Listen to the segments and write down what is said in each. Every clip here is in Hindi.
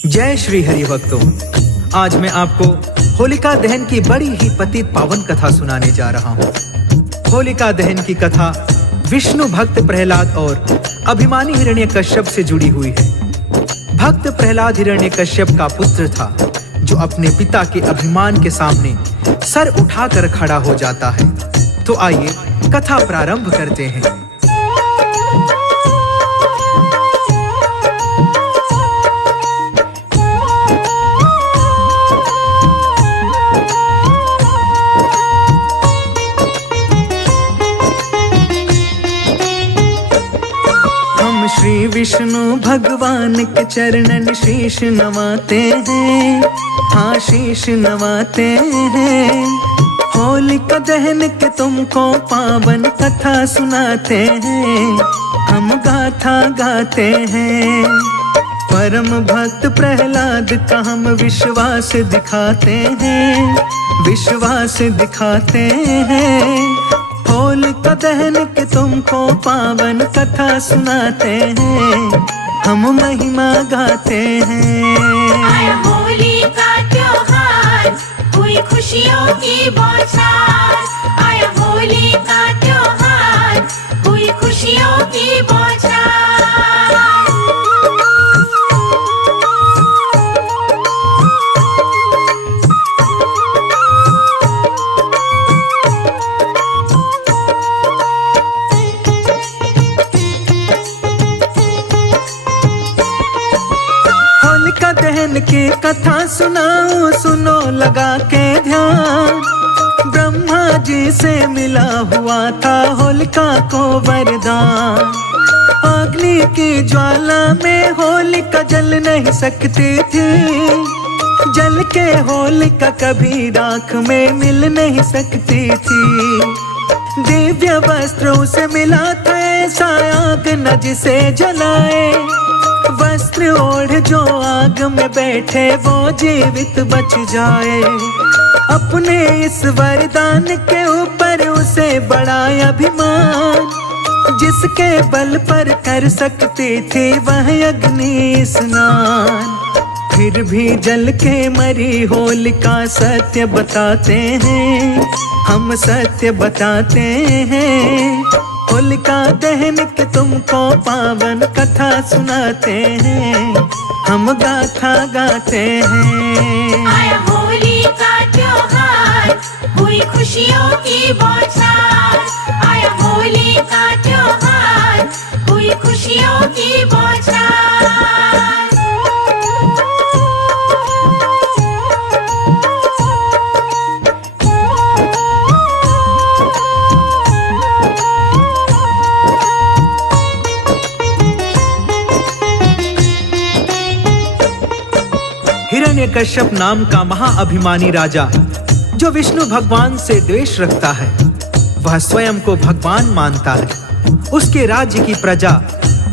जय श्री हरि भक्तों, आज मैं आपको होलिका दहन की बड़ी ही पतित पावन कथा सुनाने जा रहा हूँ। होलिका दहन की कथा विष्णु भक्त प्रहलाद और अभिमानी हिरण्यकश्यप से जुड़ी हुई है। भक्त प्रहलाद हिरण्यकश्यप का पुत्र था, जो अपने पिता के अभिमान के सामने सर उठाकर खड़ा हो जाता है। तो आइए कथा प्रारंभ करते हैं। श्री विष्णु भगवान के चरणन शीश नवाते हैं, हाँ शीश नवाते हैं। होलिका दहन के तुमको पावन कथा सुनाते हैं, हम गाथा गाते हैं। परम भक्त प्रहलाद का हम विश्वास दिखाते हैं, विश्वास दिखाते हैं। होलिका दहन के तुमको पावन कथा सुनाते हैं, हम महिमा गाते हैं। आया होली का त्योहार, हुई खुशियों की बौछार। आया होली का त्योहार, हुई खुशियों की बौछार। दहन की कथा सुनाओ, सुनो लगा के ध्यान। ब्रह्मा जी से मिला हुआ था होलिका को वरदान। अग्नि की ज्वाला में होलिका जल नहीं सकती थी, जल के होलिका कभी राख में मिल नहीं सकती थी। दिव्य वस्त्र उसे मिला था, ऐसा आग न जिसे जलाए। वस्त्र ओढ़ जो आग में बैठे, वो जीवित बच जाए। अपने इस वरदान के ऊपर उसे बड़ा अभिमान, जिसके बल पर कर सकती थी वह अग्नि स्नान। फिर भी जल के मरी होलिका सत्य बताते हैं, हम सत्य बताते हैं। होलिका दहन के तुमको पावन कथा सुनाते हैं, हम गाथा गाते हैं। आया होली का त्योहार, हुई खुशियों की बौछार। आया होली का त्योहार, हुई खुशियों की बौछार। हिरण्यकश्यप नाम का महाअभिमानी राजा, जो विष्णु भगवान से द्वेष रखता है, वह स्वयं को भगवान मानता है। उसके राज्य की प्रजा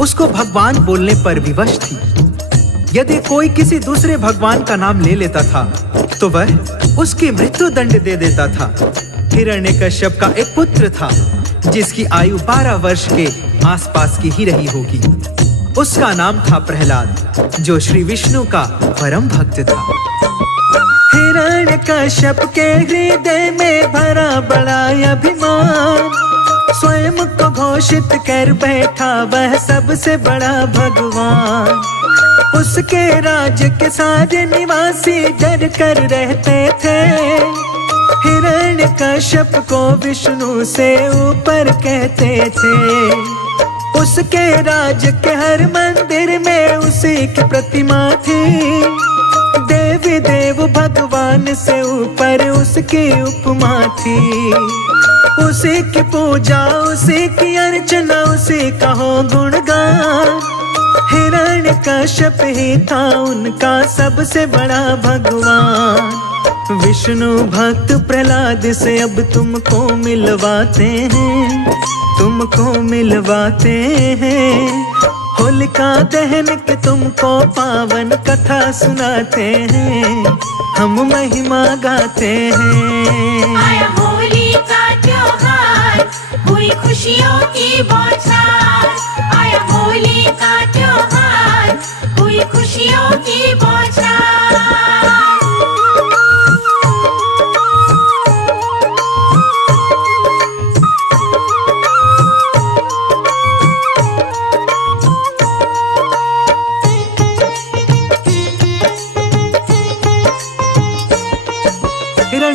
उसको भगवान बोलने पर विवश थी। यदि कोई किसी दूसरे भगवान का नाम ले लेता था, तो वह उसकी मृत्यु दंड दे देता था। हिरण्यकश्यप का एक पुत्र था, जिसकी आयु 12 वर्ष के आसपास की ही रही होगी। उसका नाम था प्रहलाद, जो श्री विष्णु का परम भक्त था। हिरण्यकश्यप के हृदय में भरा बड़ा अभिमान, स्वयं को घोषित कर बैठा वह सबसे बड़ा भगवान। उसके राज्य के सारे निवासी डर कर रहते थे। हिरण्यकश्यप को विष्णु से ऊपर कहते थे। उसके राज्य के हर मंदिर में उसी की प्रतिमा थी। देवी देव भगवान से ऊपर उसकी उपमा थी। उसी की पूजा, उसी की अर्चना, उसी का हो गुणगान। हिरण्यकश्यप ही था उनका सबसे बड़ा भगवान। विष्णु भक्त प्रहलाद से अब तुमको मिलवाते हैं, तुमको मिलवाते हैं। होलिका दहन के तुमको पावन कथा सुनाते हैं, हम महिमा गाते हैं। आया होली का त्योहार, हुई खुशियों की बौछार। आया होली का त्योहार, हुई खुशियों की बौछार।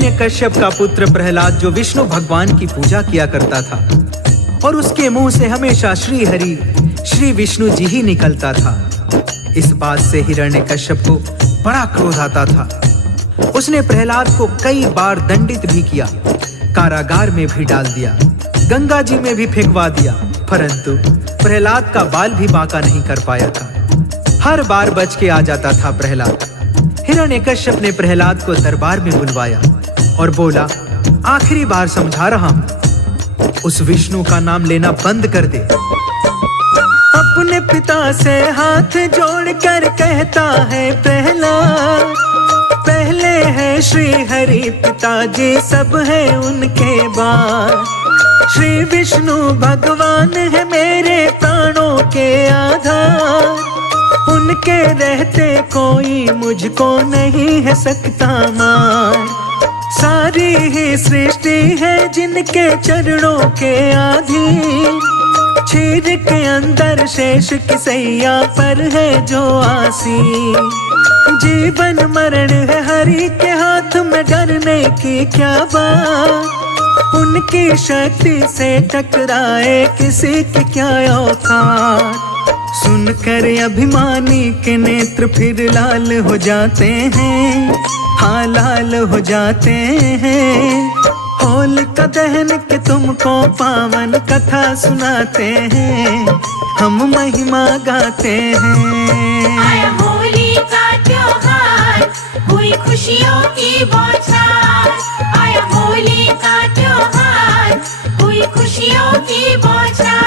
हिरण्यकश्यप का पुत्र प्रहलाद जो विष्णु भगवान की पूजा किया करता था और उसके मुंह से हमेशा श्री हरि श्री विष्णु जी ही निकलता था। इस बात से हिरण्यकश्यप को बड़ा क्रोध आता था। उसने प्रहलाद को कई बार दंडित भी किया, कारागार में भी डाल दिया, गंगा जी में भी फेंकवा दिया, परंतु प्रहलाद का बाल भी बांका नहीं कर पाया था। हर बार बच के आ जाता था प्रहलाद। हिरण्यकश्यप ने प्रहलाद को दरबार में बुलवाया और बोला, आखिरी बार समझा रहा हूं, उस विष्णु का नाम लेना बंद कर दे। अपने पिता से हाथ जोड़कर कहता है प्रहलाद, पहले है श्री हरि पिताजी, सब है उनके बाद। श्री विष्णु भगवान है मेरे प्राणों के आधार, उनके रहते कोई मुझको नहीं है सकता मार। सारी ही सृष्टि है जिनके चरणों के अधीन, क्षीर के अंदर शेष की सैया पर है जो आसीन। जीवन मरण है हरि के हाथ में, डरने की क्या बात, उनकी शक्ति से टकराए किसी की क्या औकात। सुनकर अभिमानी के नेत्र फिर लाल हो जाते हैं, हाँ लाल हो जाते हैं। होलिका दहन के तुमको पावन कथा सुनाते हैं, हम महिमा गाते हैं। आया होली का त्योहार, हुई खुशियों की बौछार। आया होली का त्योहार, हुई खुशियों की बौछार।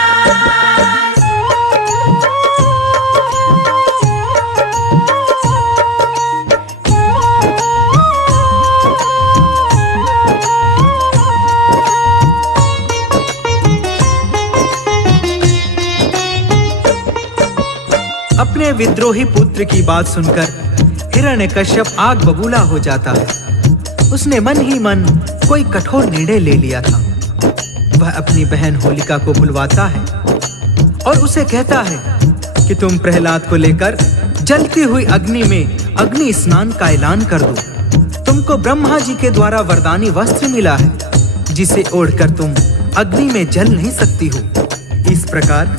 अपने विद्रोही पुत्र की बात सुनकर हिरण्यकश्यप आग बबूला हो जाता है। उसने मन ही मन कोई कठोर निर्णय ले लिया था। वह अपनी बहन होलिका को बुलवाता है और उसे कहता है कि तुम प्रहलाद को लेकर जलती हुई अग्नि में अग्नि स्नान का ऐलान कर दो। तुमको ब्रह्मा जी के द्वारा वरदानी वस्त्र मिला है, जिसे ओढ़कर तुम अग्नि में जल नहीं सकती हो। इस प्रकार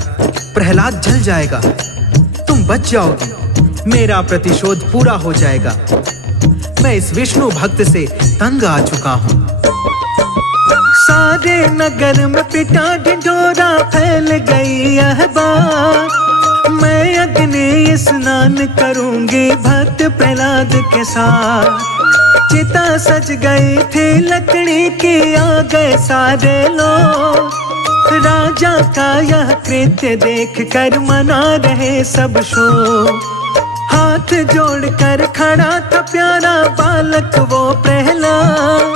प्रहलाद जल जाएगा, तुम बच जाओगी, मेरा प्रतिशोध पूरा हो जाएगा। मैं इस विष्णु भक्त से तंग आ चुका हूँ। सारे नगर में पिटा ढिढोरा फैल गई यह बात, मैं अग्नि स्नान करूंगी भक्त प्रहलाद के साथ। चिता सज गई थी लकड़ी की, आ गए सारे लोग। राजा का यह कृत्य देख कर मना रहे सब शोक। हाथ जोड़कर खड़ा था प्यारा बालक वो प्रहलाद,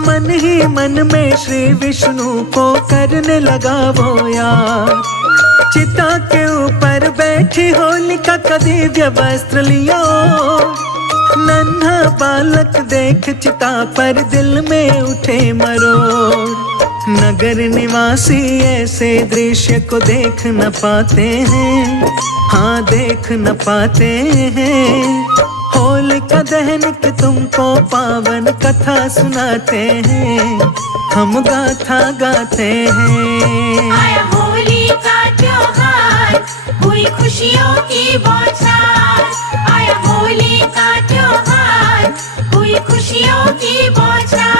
मन ही मन में श्री विष्णु को करने लगा वो याद। चिता के ऊपर बैठी होलिका का दिव्य वस्त्र लिया, नन्हा बालक देख चिता पर दिल में उठे मरोड़। नगर निवासी ऐसे दृश्य को देख न पाते हैं, हाँ देख न पाते हैं। होलिका दहन के तुमको पावन कथा सुनाते हैं, हम गाथा गाते हैं। आया होली का त्योहार, हुई खुशियों की बौछार। आया होली का त्योहार, हुई खुशियों की बौछार।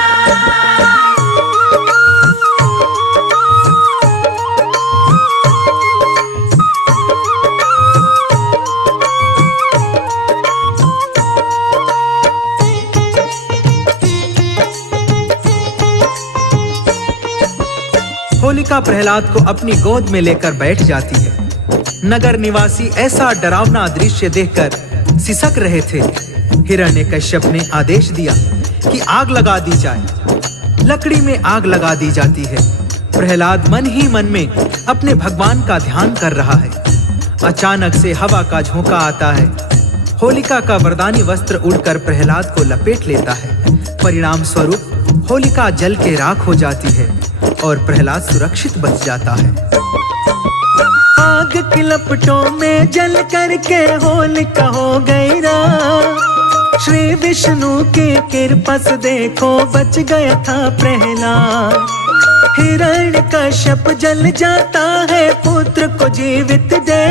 होलिका प्रहलाद को अपनी गोद में लेकर बैठ जाती है। नगर निवासी ऐसा डरावना दृश्य देखकर सिसक रहे थे। हिरण्यकश्यप ने आदेश दिया कि आग लगा दी जाए। लकड़ी में आग लगा दी जाती है। प्रहलाद मन ही मन में अपने भगवान का ध्यान कर रहा है। अचानक से हवा का झोंका आता है। होलिका का वरदानी वस्त्र उड़कर प्रहलाद को लपेट लेता है। परिणाम स्वरूप होलिका जल के राख हो जाती है और प्रहलाद सुरक्षित बच जाता है। आग की लपटों में जल करके होलिका हो गई राख। श्री विष्णु की कृपा से देखो बच गया था प्रहलाद। हिरण्यकश्यप जल जाता है पुत्र को जीवित दे,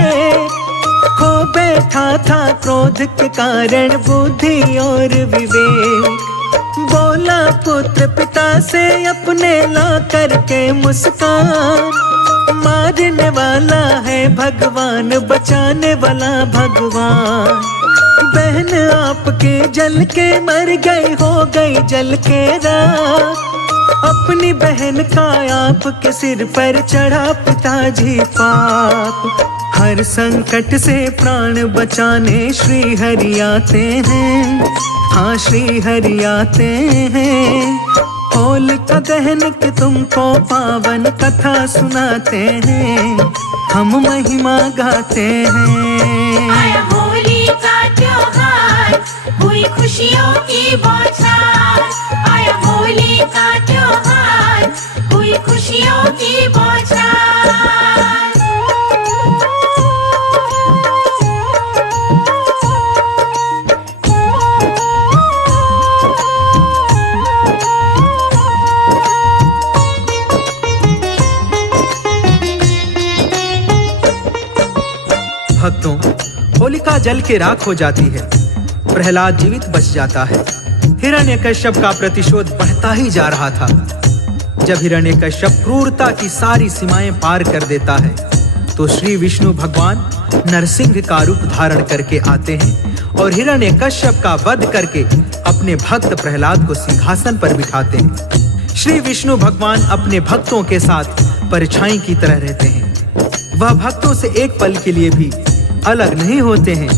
खो बैठा था क्रोध के कारण बुद्धि और विवेक। बोला पुत्र पिता से अपने ला करके मुस्कान, मारने वाला है भगवान बचाने वाला भगवान। बहन आपके जल के मर गई हो गई जल के राख, अपनी बहन का आपके सिर पर चढ़ा पिताजी पाप। हर संकट से प्राण बचाने श्री हरि आते हैं, हाँ श्री हरि आते हैं। होलिका दहन की तुमको पावन कथा सुनाते हैं, हम महिमा गाते हैं। आया होली का त्योहार, हुई खुशियों की बौछार। आया होली का त्योहार, हुई खुशियों की बौछार। भक्तों, होलिका जल के राख हो जाती है, प्रहलाद जीवित बच जाता है। हिरण्यकश्यप का प्रतिशोध बढ़ता ही जा रहा था। जब हिरण्यकश्यप क्रूरता की सारी सीमाएं पार कर देता है तो श्री विष्णु भगवान नरसिंह का रूप धारण करके आते हैं और हिरण्यकश्यप का वध करके अपने भक्त प्रहलाद को सिंहासन पर बिठाते हैं। श्री विष्णु भगवान अपने भक्तों के साथ परछाई की तरह रहते हैं। वह भक्तों से एक पल के लिए भी अलग नहीं होते हैं।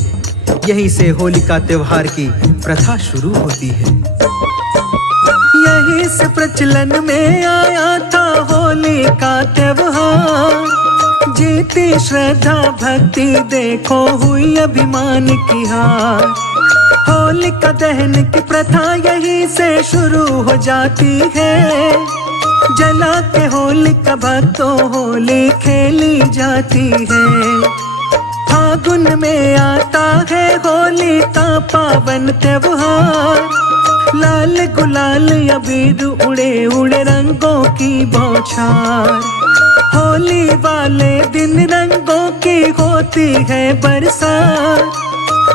यहीं से होलिका त्योहार की प्रथा शुरू होती है। यहीं से प्रचलन में आया था होली का त्योहार। जीती श्रद्धा भक्ति देखो हुई अभिमान की हार। होलिका दहन की प्रथा यहीं से शुरू हो जाती है। जला के होलिका भक्तों होली खेली जाती है। फागुन में आता है होली का पावन त्योहार। लाल गुलाल अबीर उड़े उड़े रंगों की बौछार। होली वाले दिन रंगों की होती है बरसात।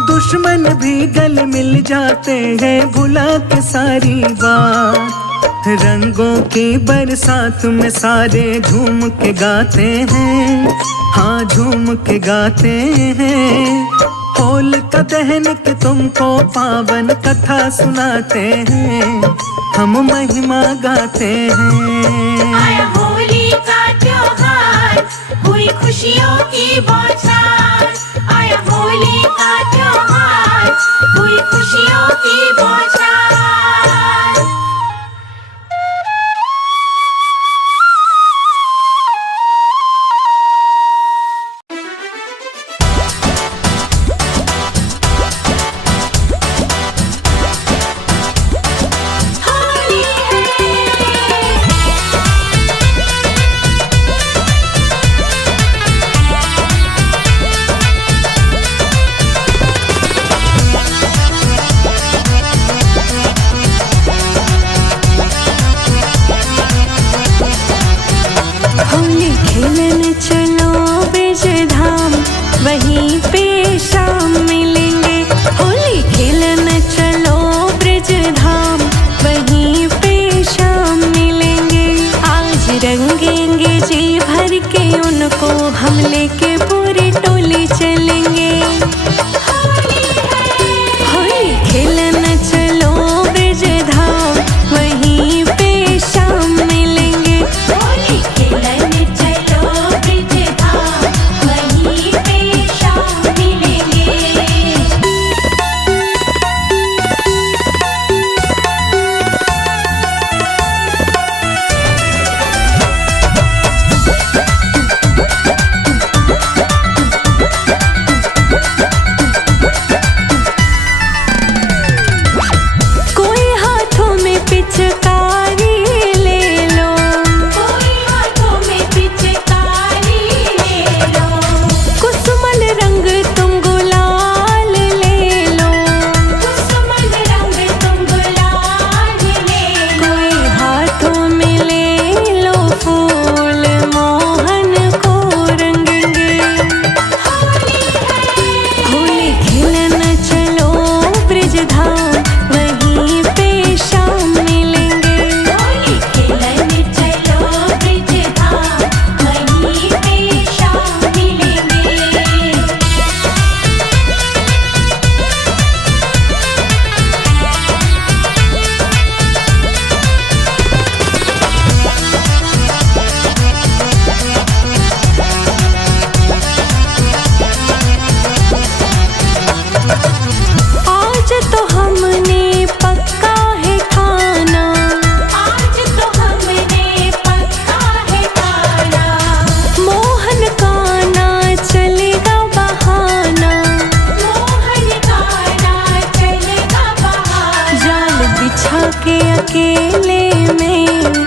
दुश्मन भी गले मिल जाते हैं भुला के सारी बात। रंगों की बरसात में सारे झूम के गाते हैं, हाँ झूम के गाते हैं। होलिका दहन की तुमको पावन कथा सुनाते हैं, हम महिमा गाते हैं। आया होली का त्योहार, हुई खुशियों की बौछार। आया होली का त्योहार, हुई खुशियों की बौछार। के अकेले में